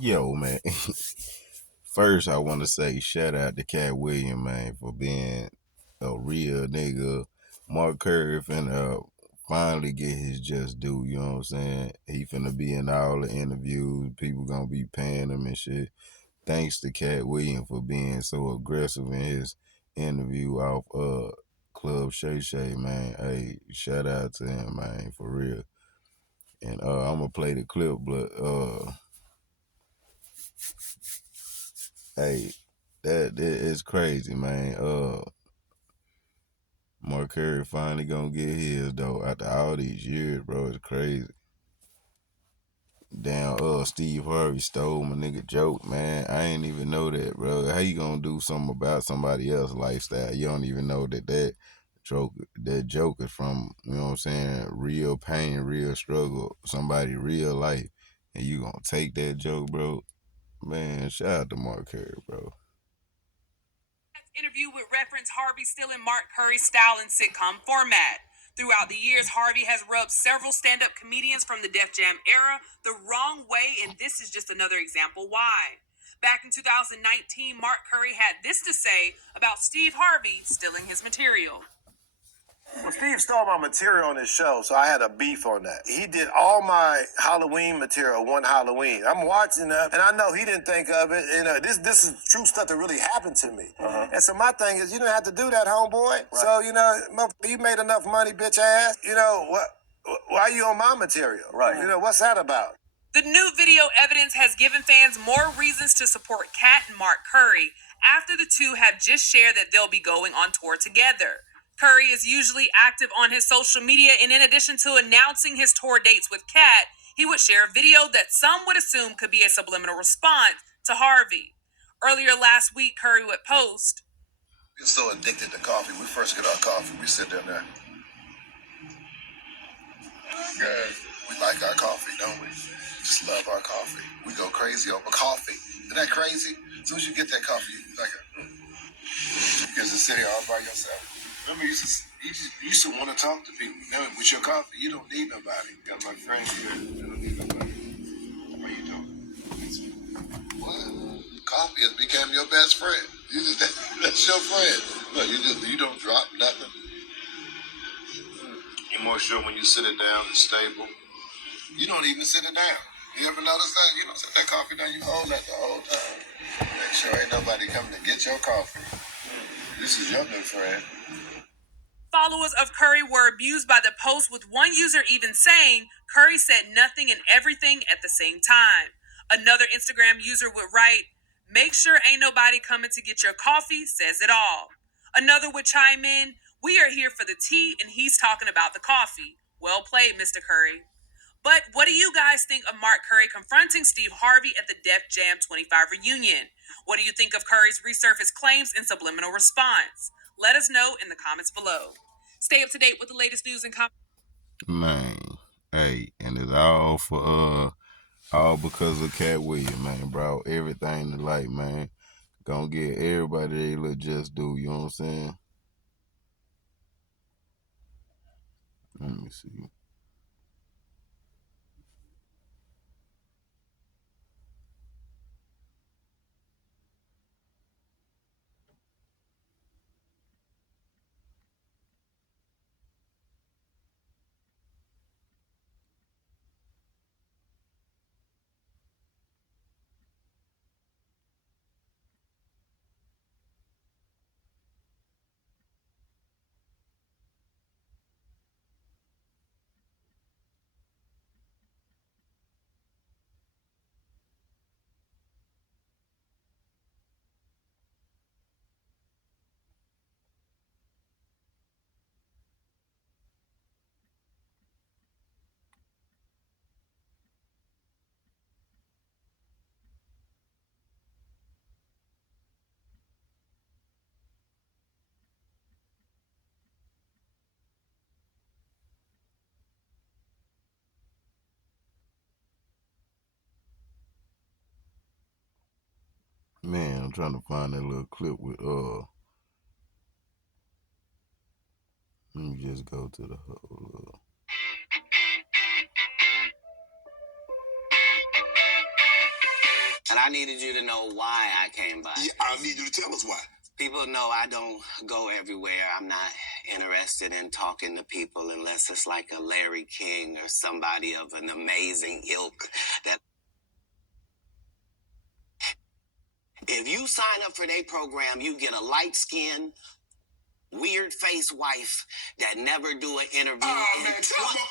Yo, man. First, I want to say shout out to Katt Williams, man, for being a real nigga. Mark Curry finna finally get his just due. You know what I'm saying? He finna be in all the interviews. People gonna be paying him and shit. Thanks to Katt Williams for being so aggressive in his interview off Club Shay Shay, man. Hey, shout out to him, man, for real. And I'm gonna play the clip, but hey, that is crazy, man. Mark Curry finally gonna get his though after all these years, bro. It's crazy. Damn, Steve Harvey stole my nigga joke, man. I ain't even know that, bro. How you gonna do something about somebody else's lifestyle? You don't even know that joke is from, you know what I'm saying, real pain, real struggle, somebody real life. And you gonna take that joke, bro? Man, shout out to Mark Curry, bro. Interview would reference Harvey still in Mark Curry's style and sitcom format. Throughout the years, Harvey has rubbed several stand up comedians from the Def Jam era the wrong way, and this is just another example why. Back in 2019, Mark Curry had this to say about Steve Harvey stealing his material. Well, Steve stole my material on his show, so I had a beef on that. He did all my Halloween material one Halloween. I'm watching that, and I know he didn't think of it. You know, this is true stuff that really happened to me. And so my thing is, you didn't have to do that, homeboy. Right. So, you made enough money, bitch ass. Why are you on my material? Right. What's that about? The new video evidence has given fans more reasons to support Katt and Mark Curry after the two have just shared that they'll be going on tour together. Curry is usually active on his social media, and in addition to announcing his tour dates with Katt, he would share a video that some would assume could be a subliminal response to Harvey. Earlier last week, Curry would post, We're so addicted to coffee. We first get our coffee, we sit down there. Yeah. We like our coffee, don't we? Just love our coffee. We go crazy over coffee. Isn't that crazy? As soon as you get that coffee, you can just sit here all by yourself. Remember, you used to want to talk to people. Now, with your coffee, you don't need nobody. Got my friend here. I don't need nobody. What you doing? What? Coffee has become your best friend. That's your friend. No, you don't drop nothing. You're more sure when you sit it down, it's stable. You don't even sit it down. You ever notice that? You don't set that coffee down, you hold that the whole time. Make sure ain't nobody coming to get your coffee. This is your new friend. followers of Curry were abused by the post, with one user even saying Curry said nothing and everything at the same time. Another Instagram user would write, "Make sure ain't nobody coming to get your coffee, says it all." Another would chime in, "We are here for the tea and he's talking about the coffee. Well played, Mr. Curry." But what do you guys think of Mark Curry confronting Steve Harvey at the Def Jam 25 reunion? What do you think of Curry's resurfaced claims and subliminal response? Let us know in the comments below. Stay up to date with the latest news and comments. Man, hey, and it's all because of Katt Williams, man, bro. Everything to like, man. Gonna get everybody they little just do, you know what I'm saying? Let me see. Man, I'm trying to find that little clip with let me just go to the whole I needed you to know why I came by. Yeah, I need you to tell us why. People know I don't go everywhere. I'm not interested in talking to people unless it's like a Larry King or somebody of an amazing ilk. That if you sign up for their program, you get a light skinned, weird face wife that never do an interview.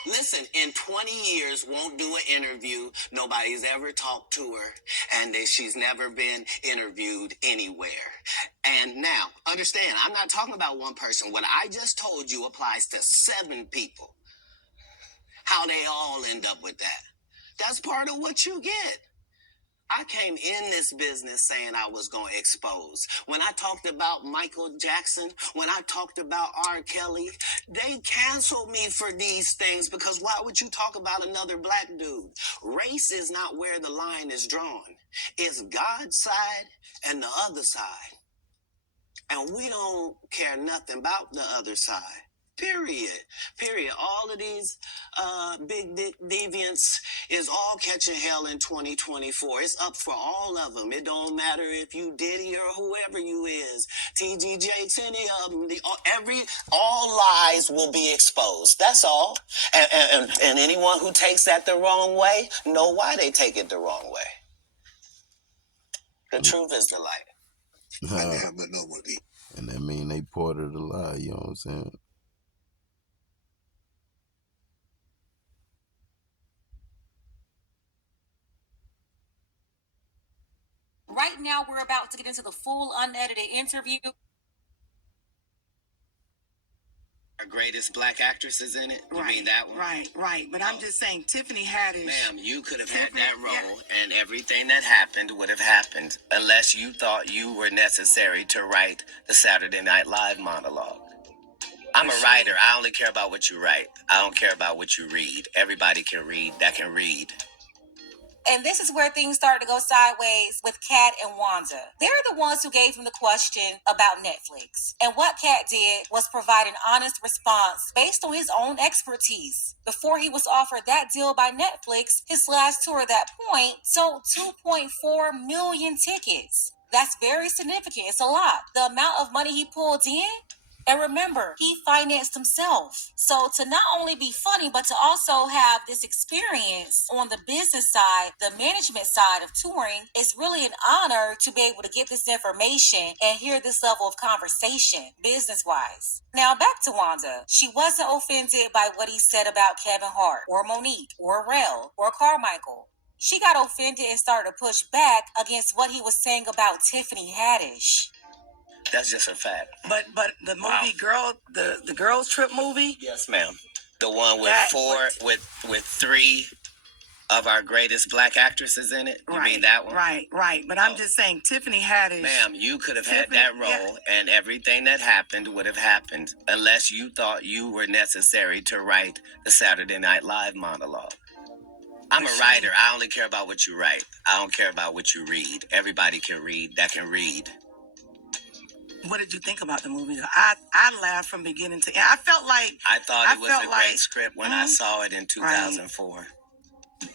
Listen, in 20 years won't do an interview. Nobody's ever talked to her, and she's never been interviewed anywhere. And now, understand, I'm not talking about one person. What I just told you applies to 7 people. How they all end up with that. That's part of what you get. I came in this business saying I was going to expose. When I talked about Michael Jackson, when I talked about R. Kelly, they canceled me for these things because why would you talk about another black dude? Race is not where the line is drawn. It's God's side and the other side. And we don't care nothing about the other side. Period. Period. All of these big deviants is all catching hell in 2024. It's up for all of them. It don't matter if you Diddy or whoever you is. TGJ, any of them. All lies will be exposed. That's all. And anyone who takes that the wrong way, know why they take it the wrong way. The truth is the light. And that mean they part of the lie, you know what I'm saying? Right now, we're about to get into the full unedited interview. Our greatest black actresses in it? You mean that one? Right. But I'm just saying, Tiffany Haddish. Ma'am, you could have had that role, and everything that happened would have happened unless you thought you were necessary to write the Saturday Night Live monologue. I'm a writer. I only care about what you write. I don't care about what you read. Everybody can read that can read. And this is where things started to go sideways with Katt and Wanda. They're the ones who gave him the question about Netflix. And what Katt did was provide an honest response based on his own expertise. Before he was offered that deal by Netflix, his last tour at that point sold 2.4 million tickets. That's very significant. It's a lot. The amount of money he pulled in. And remember, he financed himself. So to not only be funny, but to also have this experience on the business side, the management side of touring, it's really an honor to be able to get this information and hear this level of conversation, business-wise. Now back to Wanda. She wasn't offended by what he said about Kevin Hart, or Monique, or Rel, or Carmichael. She got offended and started to push back against what he was saying about Tiffany Haddish. That's just a fact. But the movie the Girls Trip movie? Yes, ma'am. The one with with 3 of our greatest black actresses in it? You mean that one? Right. But I'm just saying, Tiffany Haddish. Ma'am, you could have had that role, and everything that happened would have happened unless you thought you were necessary to write the Saturday Night Live monologue. I'm a writer. I only care about what you write. I don't care about what you read. Everybody can read that can read. What did you think about the movie? I laughed from beginning to end. I thought it was a great script when I saw it in 2004. Right.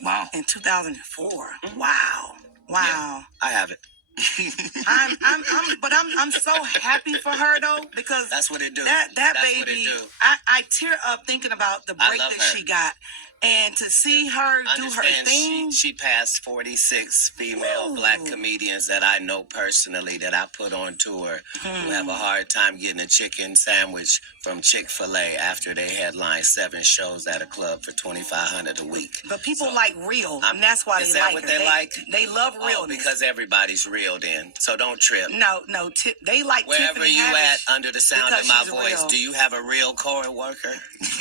Wow. In 2004. Mm-hmm. Wow. Yeah, I have it. I'm so happy for her though, because that's what it do. That's baby, what it do. I tear up thinking about the break that she got. And to see her do her thing. She passed 46 female black comedians that I know personally that I put on tour who have a hard time getting a chicken sandwich from Chick-fil-A after they headline 7 shows at a club for $2,500 a week. But people like real, and that's why they like her. Is that what they like? They love real because everybody's real then. So don't trip. No, they like wherever Tiffany you Haddish at under the sound of my voice. Real. Do you have a real co-worker?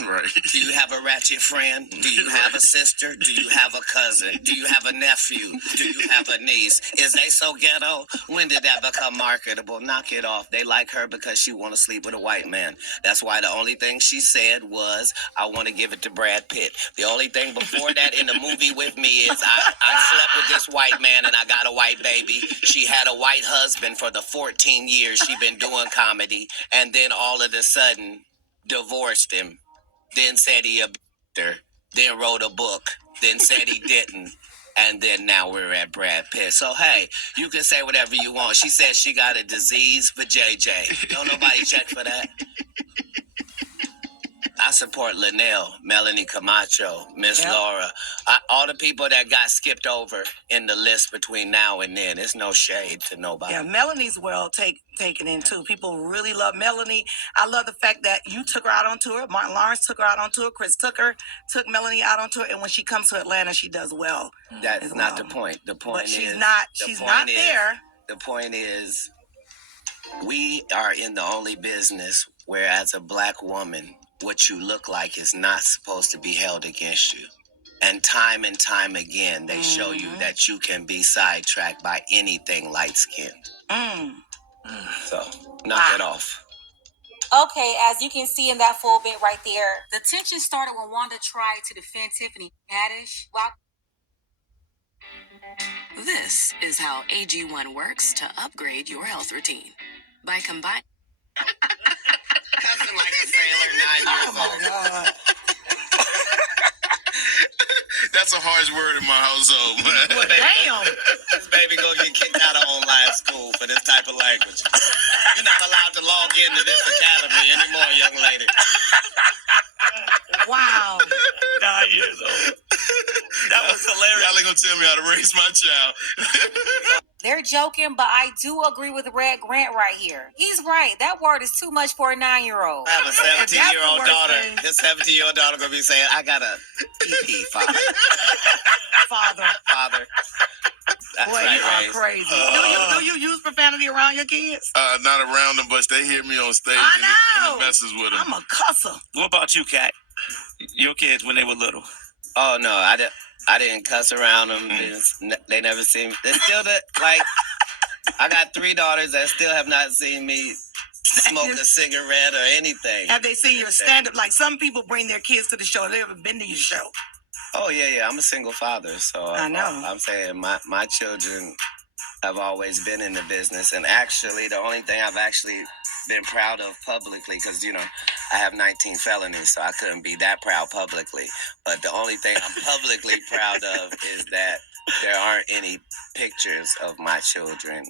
Right. Do you have a ratchet friend? Do you have a sister? Do you have a cousin? Do you have a nephew? Do you have a niece? Is they so ghetto? When did that become marketable? Knock it off. They like her because she want to sleep with a white man. That's why the only thing she said was, I want to give it to Brad Pitt. The only thing before that in the movie with me is I slept with this white man and I got a white baby. She had a white husband for the 14 years she been doing comedy. And then all of a sudden, divorced him. Then said he abused her. Then wrote a book. Then said he didn't. And then now we're at Brad Pitt. So, hey, you can say whatever you want. She said she got a disease for JJ. Don't nobody check for that. I support Linnell, Melanie Camacho, Miss Laura. All the people that got skipped over in the list between now and then. It's no shade to nobody. Yeah, Melanie's well taken in too. People really love Melanie. I love the fact that you took her out on tour. Martin Lawrence took her out on tour. Chris took Melanie out on tour. And when she comes to Atlanta, she does well. That's not the point. The point but is she's not there. The point is we are in the only business where as a black woman, what you look like is not supposed to be held against you. And time again, they show you that you can be sidetracked by anything light-skinned. So, knock it off. Okay, as you can see in that full bit right there, the tension started when Wanda tried to defend Tiffany Haddish. This is how AG1 works to upgrade your health routine. By combining... Cussing like a sailor 9 years old. God. That's a harsh word in my household. Well, damn. This baby gonna get kicked out of online school for this type of language. You're not allowed to log into this academy anymore, young lady. Wow. 9 years old. That was hilarious. Y'all ain't gonna tell me how to raise my child. They're joking, but I do agree with Red Grant right here. He's right. That word is too much for a 9-year-old. I have a 17-year-old That's the daughter. worst thing. This 17-year-old daughter gonna be saying, I got a PP, father. Father. That's Boy, right, you are Race. crazy. Do you use profanity around your kids? Not around them, but they hear me on stage I and know. it messes with them. I'm a cusser. What about you, Katt? Your kids when they were little? Oh no, I didn't cuss around them. They never seen me. They're still I got 3 daughters that still have not seen me smoke a cigarette or anything. Have they seen your stand-up? Like some people bring their kids to the show. They ever been to your show? Oh yeah. I'm a single father, so I know. I'm saying my children have always been in the business, and actually the only thing I've actually been proud of publicly, because I have 19 felonies, so I couldn't be that proud publicly. But the only thing I'm publicly proud of is that there aren't any pictures of my children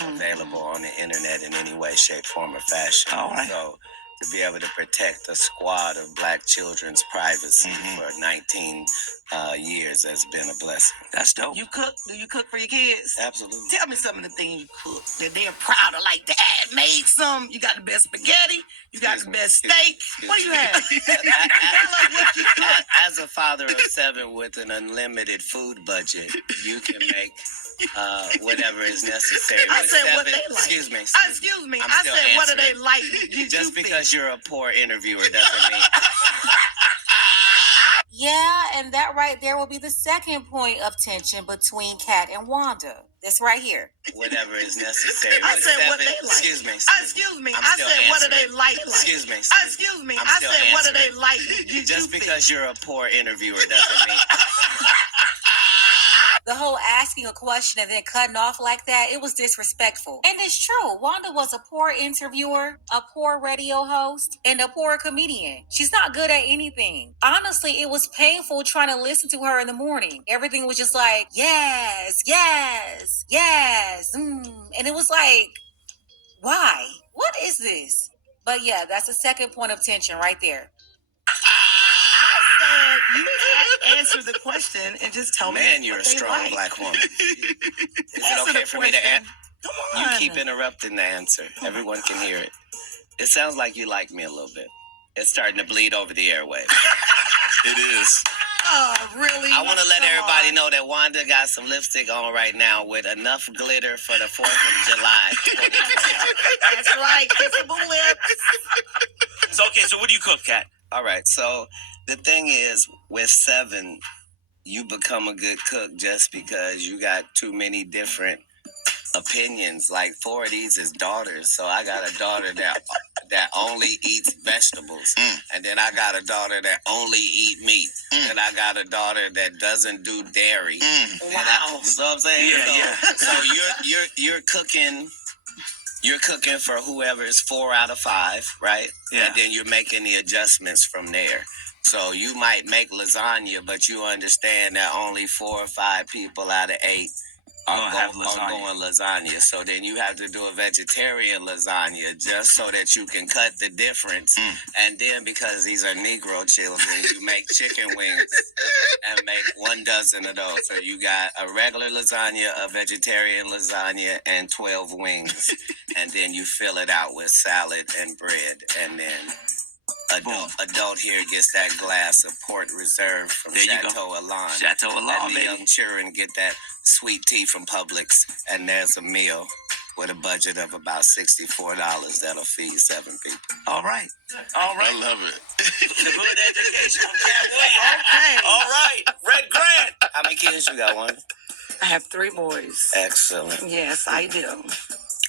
available on the internet in any way, shape, form, or fashion. All right. So to be able to protect a squad of black children's privacy for 19 years has been a blessing. That's dope. You cook? Do you cook for your kids? Absolutely. Tell me some of the things you cook that they're proud of. Like, Dad made some. You got the best spaghetti. You got the best steak. What do you have? Tell us what you cook. As a father of 7 with an unlimited food budget, you can make whatever is necessary. I With said 7, what they like. Excuse me. I'm I'm still said, what do answering. they like? Just because you're a poor interviewer doesn't mean... Yeah, and that right there will be the second point of tension between Katt and Wanda. This right here. Whatever is necessary. I With said 7, what they like. Excuse me. I I'm still said, what do they answering. like? Excuse me. Excuse me. I'm I still said, what do they answering. like? Just because you're a poor interviewer doesn't mean... The whole asking a question and then cutting off like that, it was disrespectful. And it's true. Wanda was a poor interviewer, a poor radio host, and a poor comedian. She's not good at anything. Honestly, it was painful trying to listen to her in the morning. Everything was just like, yes, yes, yes. And it was like, why? What is this? But yeah, that's the second point of tension right there. I said, you answer the question and just tell me Man, you're what a they strong like. black woman. Is it Answer okay the for me to question. answer? Come You on. keep interrupting the answer. Everyone can hear it. It sounds like you like me a little bit. It's starting to bleed over the airwaves. It is. Oh, really? I want to let Come everybody on. know that Wanda got some lipstick on right now with enough glitter for the 4th of July 2020. That's right. Kissable lips. So, okay, so what do you cook, Katt? All right, so the thing is, with 7, you become a good cook just because you got too many different opinions. Like 4 of these is daughters, so I got a daughter that only eats vegetables, and then I got a daughter that only eat meat, and I got a daughter that doesn't do dairy. Wow. You know what I'm saying? Yeah. So you're cooking. You're cooking for whoever is 4 out of 5, right? Yeah. And then you're making the adjustments from there. So you might make lasagna, but you understand that only 4 or 5 people out of 8 are going lasagna. So then you have to do a vegetarian lasagna just so that you can cut the difference. And then because these are Negro children, you make chicken wings and make 1 dozen of those. So you got a regular lasagna, a vegetarian lasagna, and 12 wings. And then you fill it out with salad and bread. And then adult here gets that glass of Port Reserve from Chateau Alon. Chateau Alon, and the young children get that sweet tea from Publix. And there's a meal with a budget of about $64 that'll feed 7 people. All right. All right. I love it. The good education of Katt Williams. Okay. All right. Red Grant. How many kids you got, Wanda? I have 3 boys. Excellent. Yes, I do.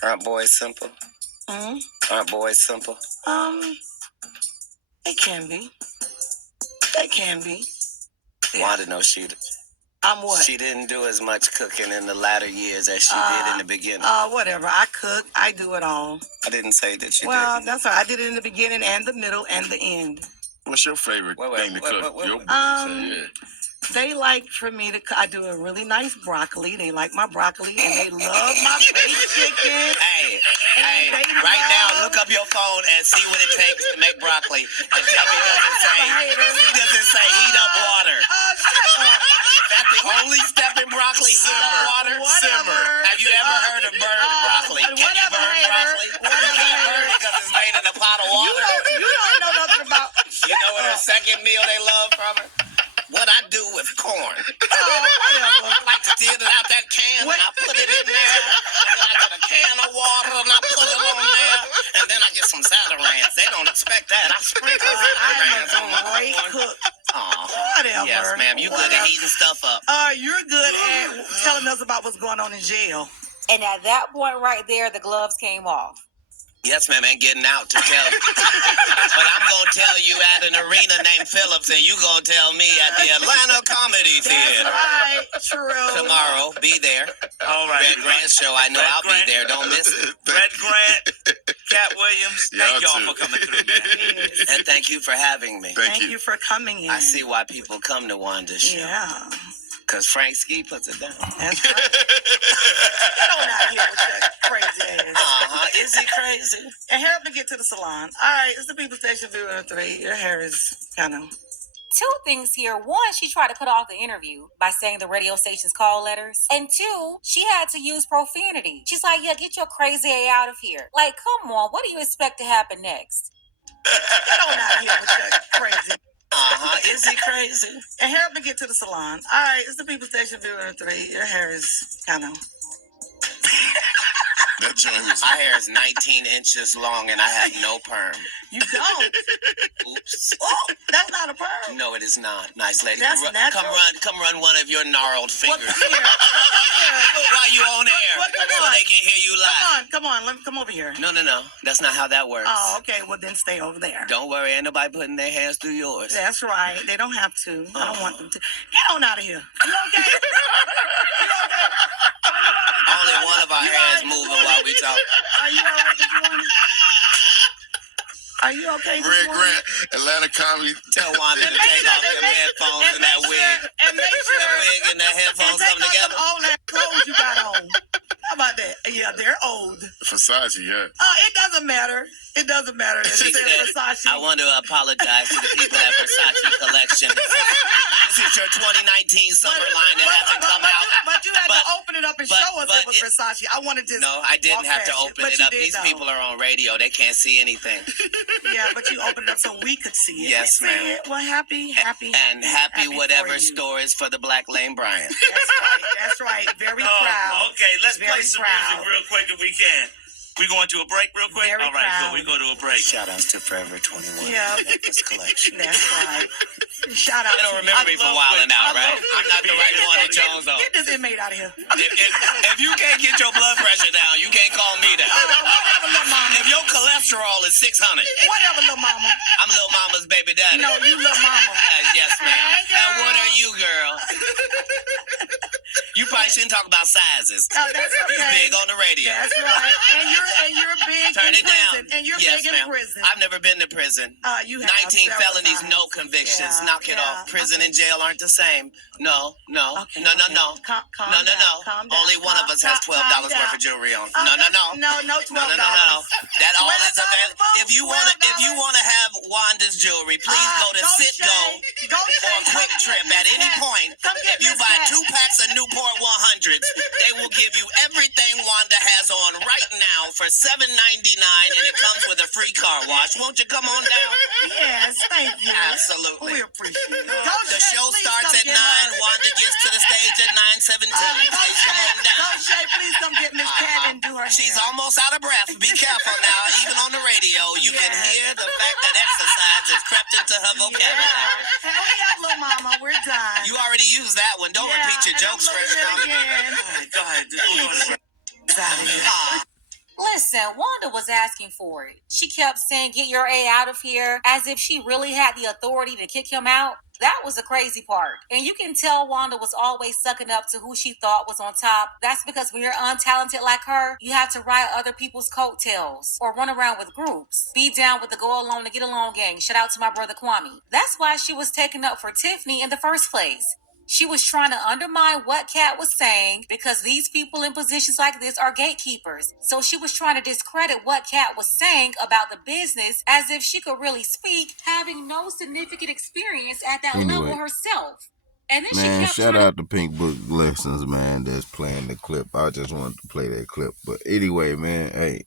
Aren't boys simple? Hmm? Aren't boys simple? They can be. They can be. Yeah. Wanda knows she What? She didn't do as much cooking in the latter years as she did in the beginning. Whatever. I cook. I do it all. I didn't say that you Well, didn't. that's right. I did it in the beginning and the middle and the end. What's your favorite thing to cook? Your boys say, yeah. They like for me to. I do a really nice broccoli. They like my broccoli and they love my baked chicken. Hey, right now, look up your phone and see what it takes to make broccoli. And tell me, does it say heat up water? That's the only step in broccoli, heat up water. Simmer. Have you ever heard of burned broccoli? Can you burn broccoli? You can't burn it because it's made in a pot of water. You don't know nothing about. You know what a second meal they love from her? What I do with corn. Whatever. I like to get it out that can and I put it in there. And then I get a can of water and I put it on there. And then I get some salad ranch. They don't expect that. I sprinkle salad ranch on my Great corn. cook. Whatever. Yes, ma'am. You good at heating stuff up. You're good at telling us about what's going on in jail. And at that point right there, the gloves came off. Yes, ma'am, ain't getting out to tell you. But I'm going to tell you at an arena named Phillips, and you going to tell me at the Atlanta Comedy Theater. Right, true. Tomorrow, be there. All right. Red Grant show, I know Red I'll Grant. be there. Don't miss it. Red Grant, Katt Williams, thank Y'all y'all too. for coming through, man. Yes. And thank you for having me. Thank you for coming in. I see why people come to Wanda's show. Yeah. Because Frank Ski puts it down. That's right. Get on out here with that crazy ass. Is he crazy? And hurry up and get to the salon. All right, it's the People Station 3. Your hair is kind of... 2 things here. 1, she tried to cut off the interview by saying the radio station's call letters. And 2, she had to use profanity. She's like, yeah, get your crazy ass out of here. Like, come on, what do you expect to happen next? Get on out here with that crazy... Is he crazy? And hurry up and get to the salon. All right, it's the People Station 3. Your hair is kind of... That joint was... My hair is 19 inches long and I have no perm. You don't? Oops. Oh, that's not a perm. No, it is not. Nice lady. That's natural. Come run one of your gnarled fingers. What's here? While you on air, so on. they can hear you live. Come on. Let me come over here. No. That's not how that works. Oh, okay. Well, then stay over there. Don't worry, ain't nobody putting their hands through yours. That's right. They don't have to. I don't want them to. Get on out of here. You okay? Only one of our hands moving while we talk. Are you all right this morning? Are you okay this Red morning? Grant, Atlanta Comedy. Tell Wanda to take off them headphones and that wig. And make sure. That wig and that headphones come take together. off all that clothes you got on. How about that? Yeah, they're old. Versace, yeah. It doesn't matter. It doesn't matter. If She it's said, Versace. I want to apologize to the people at Versace Collection. This is your 2019 summer line that hasn't come out. But you had to open it up and show us it was Versace. I wanted to. No, I didn't have to open it up. These people people are on radio. They can't see anything. Yeah, but you opened it up so we could see it. Yes, We see ma'am. it. Well, happy Happy whatever for you. store is for the Black Lane Bryant. That's right. Very proud. Okay, let's Very play some proud. music real quick if we can. We going to a break real quick? Very All right, proud. cool. We go to a break. Shout outs to Forever 21. Yeah. This collection. That's right. Shout out. They don't remember me for wilding out, right? I'm not the right one to Jones on. Get this inmate out of here. If you can't get your blood pressure down, you can't call me that. Whatever, little mama. If your cholesterol is 600, Whatever, little mama. I'm Lil Mama's baby daddy. No, you little mama. Yes, ma'am. Hey, girl. And what are you, girl? You probably shouldn't talk about sizes. Oh, that's okay. You're big on the radio. That's right. And you're big Turn in it down. prison. And you're Yes, big ma'am. in prison. I've never been to prison. You have 19 several felonies, times. no convictions. Yeah, Knock it off. Prison and jail aren't the same. No. Okay, No. Calm No. down. Calm down. Only one of us has $12 worth of jewelry on. No. No, $12. No. That all is $12, available. If you want to have Wanda's jewelry, please go to Citgo or Quick Trip at any point. If you buy 2 packs of Newport 100s, they will give you everything Wanda has on right now for $7.99, and it comes with a free car wash. Won't you come on down? Yes, thank you. Absolutely. We appreciate it. The show starts at 9. Wanda gets to the stage at 9:17. Please come on down. Go, Shay, please come get Miss Katt and do her hair. She's almost out of breath. Be careful now. Even on the radio, you can hear the fact that exercise has crept into her vocabulary. Hurry up, little mama. We're done. You already used that one. Don't repeat your jokes first. Go ahead. Listen, Wanda was asking for it. She kept saying, get your A out of here, as if she really had the authority to kick him out. That was the crazy part. And you can tell Wanda was always sucking up to who she thought was on top. That's because when you're untalented like her, you have to ride other people's coattails or run around with groups. Be down with the go along to get along gang. Shout out to my brother Kwame. That's why she was taken up for Tiffany in the first place. She was trying to undermine what Katt was saying because these people in positions like this are gatekeepers. So she was trying to discredit what Katt was saying about the business as if she could really speak, having no significant experience at that level herself. And then Man, she kept shout out to Pink Book Lessons, man, that's playing the clip. I just wanted to play that clip. But anyway, man, hey,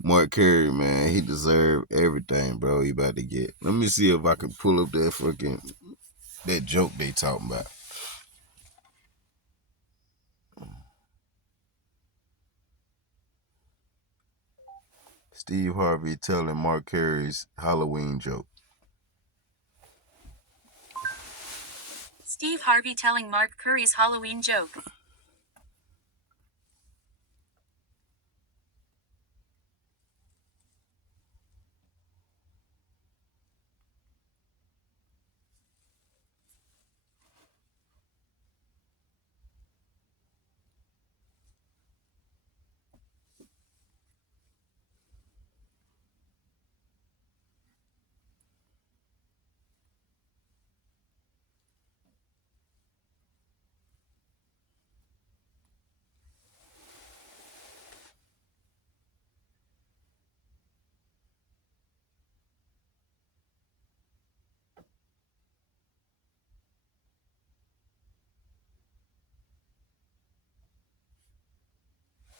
Mark Curry, man, he deserved everything, bro. He about to get. Let me see if I can pull up that joke they talking about. Steve Harvey telling Mark Curry's Halloween joke. Steve Harvey telling Mark Curry's Halloween joke.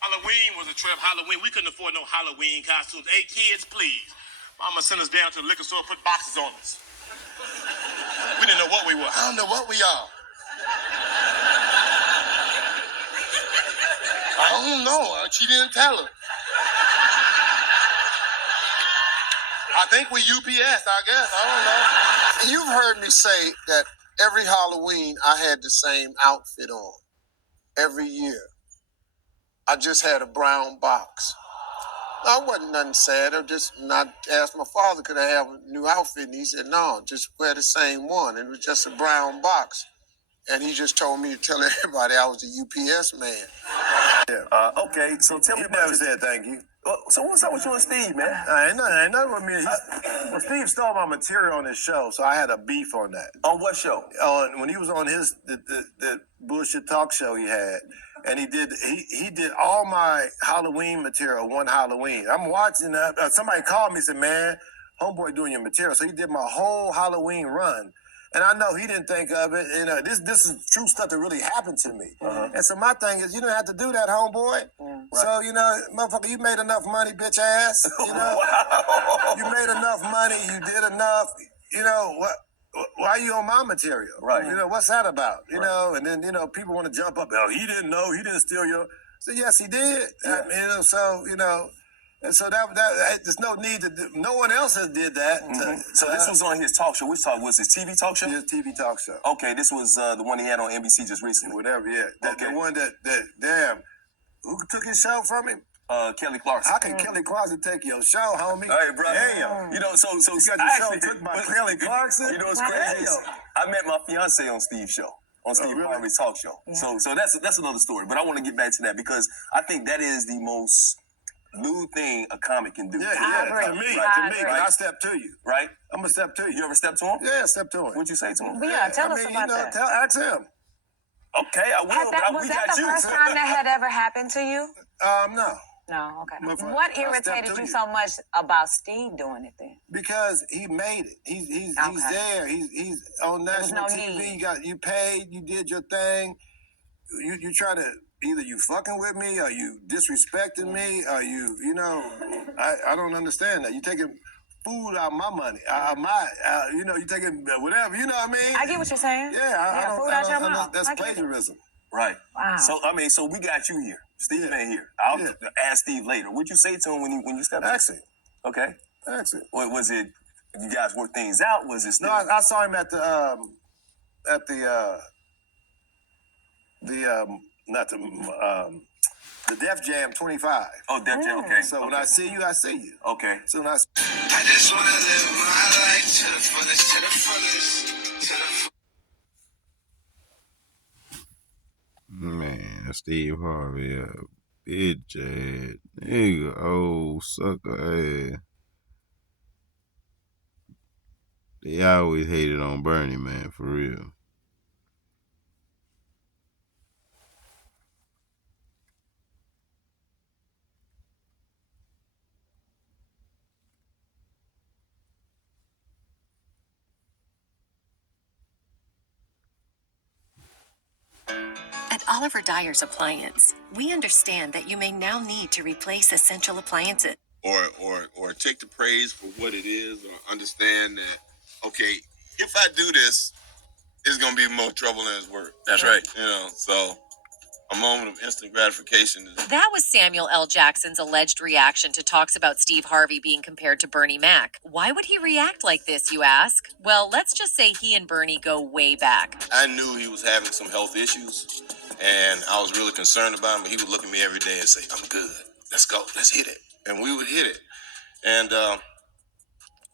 Halloween was a trip. Halloween, we couldn't afford no Halloween costumes. Hey, kids, please. Mama sent us down to the liquor store, put boxes on us. We didn't know what we were. I don't know what we are. I don't know. She didn't tell her. I think we UPS, I guess. I don't know. You've heard me say that every Halloween I had the same outfit on. Every year. I just had a brown box. I wasn't nothing sad. I asked my father, could I have a new outfit? And he said, no, just wear the same one. It was just a brown box. And he just told me to tell everybody I was a UPS man. Okay, so tell me about never said thank you. So what's up with you and Steve, man? Ain't nothing with me. Well, Steve stole my material on his show, so I had a beef on that. On what show? When he was on the bullshit talk show he had, and he did all my Halloween material one Halloween. I'm watching somebody called me and said, man, homeboy doing your material. So he did my whole Halloween run. And I know he didn't think of it. And this is true stuff that really happened to me. Uh-huh. And so my thing is, you don't have to do that, homeboy. Right. So, motherfucker, you made enough money, bitch ass. Wow. You made enough money. You did enough. Why are you on my material? Right. What's that about? And then, people want to jump up. Oh, he didn't know. He didn't steal your. So, yes, he did. Yeah. And so that there's no need to do. No one else has did that. Mm-hmm. So this was on his talk show. Which talk was his TV talk show? His TV talk show. Okay, this was the one he had on NBC just recently. Whatever, yeah. Okay. The one that damn, who took his show from him? Kelly Clarkson. How can Kelly Clarkson take your show, homie? Hey, bro. Damn. So you got your show took by Kelly Clarkson? You know what's crazy? I met my fiance on Steve's show. on Steve really? Harvey's talk show. Yeah. So that's another story. But I want to get back to that because I think that is the most lewd thing a comic can do. Yeah, right? to me, Right? I step to you. Right? I'm gonna step to you. You ever step to him? Yeah, step to him. What'd you say to him? Yeah, tell us about that. Ask him. Okay, I will. Was that the first time that had ever happened to you? No. No, okay. But What irritated you so much about Steve doing it then? Because he made it. He's there. He's on national TV. You paid. You did your thing. You try to either you fucking with me or you disrespecting me or you I don't understand that. You taking food out of my money, you taking whatever. You know what I mean? I get what you're saying. Yeah, food out your mouth. That's plagiarism. Right. Wow. So we got you here. Steve ain't here. I'll ask Steve later. What'd you say to him when you stepped in? Ask him. Okay. Ask him. What was it? You guys work things out? Was it still? No, I saw him at the Def Jam 25. Oh, Def Jam. Okay. So when I see you, I see you. Okay. So when I just wanna live my life to the fullest, to the fullest, to the Man, Steve Harvey, bitch ass nigga, old sucker ass. They always hated on Bernie, man, for real. At Oliver Dyer's Appliance, we understand that you may now need to replace essential appliances. Or take the praise for what it is, or understand that, okay, if I do this, it's gonna be more trouble than it's worth. That's right. So a moment of instant gratification. That was Samuel L. Jackson's alleged reaction to talks about Steve Harvey being compared to Bernie Mac. Why would he react like this, you ask? Well, let's just say he and Bernie go way back. I knew he was having some health issues, and I was really concerned about him, but he would look at me every day and say, I'm good. Let's go. Let's hit it. And we would hit it. And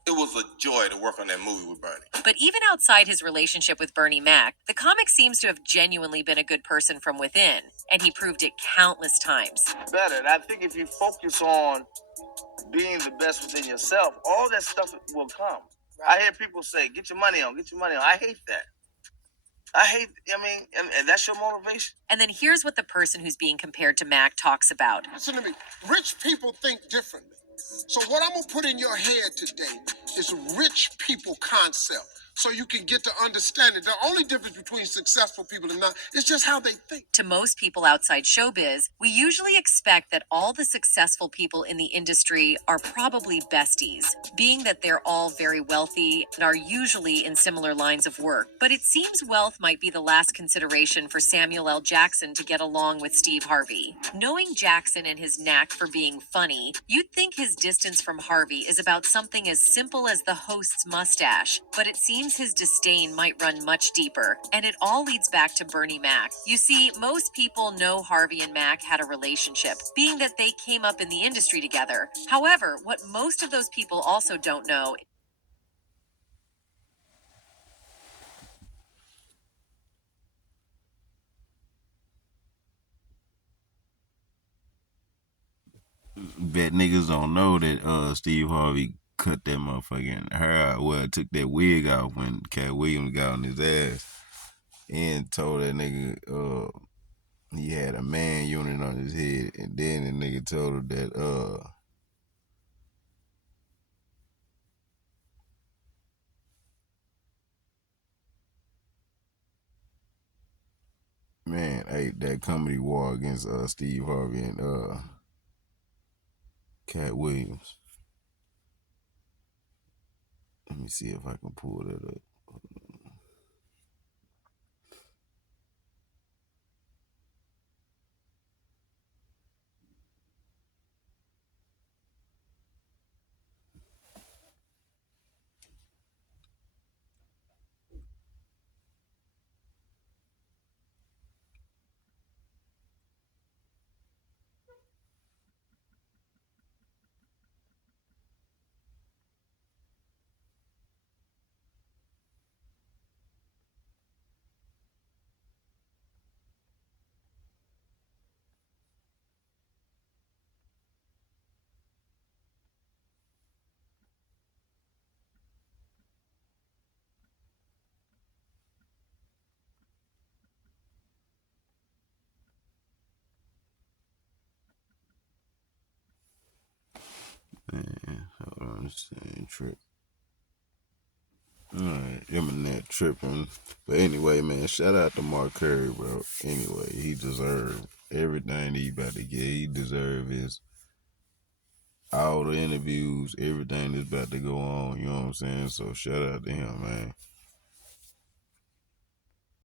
it was a joy to work on that movie with Bernie. But even outside his relationship with Bernie Mac, the comic seems to have genuinely been a good person from within, and he proved it countless times. Better. And I think if you focus on being the best within yourself, all that stuff will come. Right. I hear people say, get your money on. I hate that. And that's your motivation. And then here's what the person who's being compared to Mac talks about. Listen to me. Rich people think differently. So what I'm going to put in your head today is a rich people concept, so you can get to understand it. The only difference between successful people and not is just how they think. To most people outside showbiz, we usually expect that all the successful people in the industry are probably besties, being that they're all very wealthy and are usually in similar lines of work. But it seems wealth might be the last consideration for Samuel L. Jackson to get along with Steve Harvey. Knowing Jackson and his knack for being funny, you'd think his distance from Harvey is about something as simple as the host's mustache, but it seems his disdain might run much deeper, and it all leads back to Bernie Mac. You see, most people know Harvey and Mac had a relationship, being that they came up in the industry together. However, what most of those people also don't know Bet niggas don't know that Steve Harvey cut that motherfucking hair out. Well, took that wig off when Katt Williams got on his ass and told that nigga he had a man unit on his head, and then the nigga told him that man, that comedy war against Steve Harvey and Katt Williams. Let me see if I can pull that up. Man, hold on, this thing trip. Alright, internet tripping. But anyway, man, shout out to Mark Curry, bro. Anyway, he deserved everything he about to get. He deserved his all the interviews, everything that's about to go on, you know what I'm saying? So shout out to him, man.